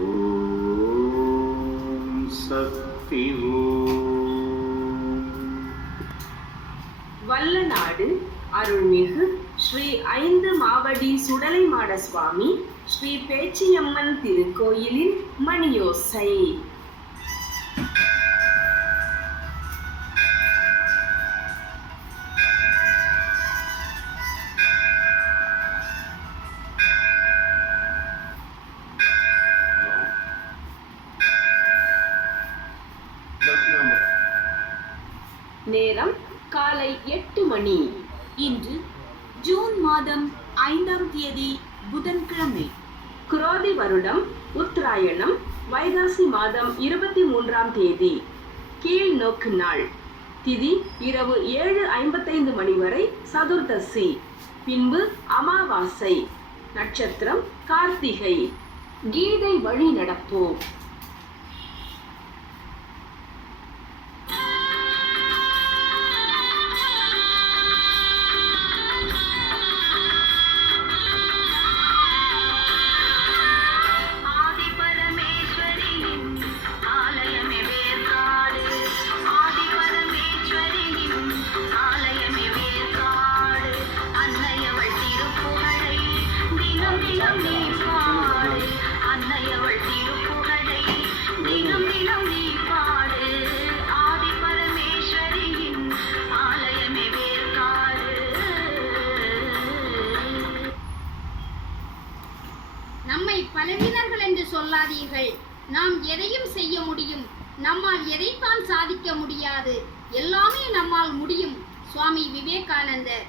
ஓம் சக்தி வல்லநாடு அருள்மிகு ஸ்ரீ 5 மாவடி சுடலைமாட சுவாமி ஸ்ரீ பேச்சியம்மன் திருக்கோயிலின் மணியோசை. நேரம் காலை 8 மணி. இன்று ஜூன் மாதம் 5ஆம் தேதி புதன்கிழமை. குரோதி வருடம் உத்தராயணம் வைகாசி மாதம் 23ஆம் தேதி கீழ் நோக்கு நாள். திதி இரவு 7:55 மணி வரை சதுர்தசி, பின்பு அமாவாசை. நட்சத்திரம் கார்த்திகை. கீதை வழி நடப்போம். நம்மை பலவீனர்கள் என்று சொல்லாதீர்கள். நாம் எதையும் செய்ய முடியும். நம்மால் எதைத்தான் சாதிக்க முடியாது? எல்லாமே நம்மால் முடியும். சுவாமி விவேகானந்தர்.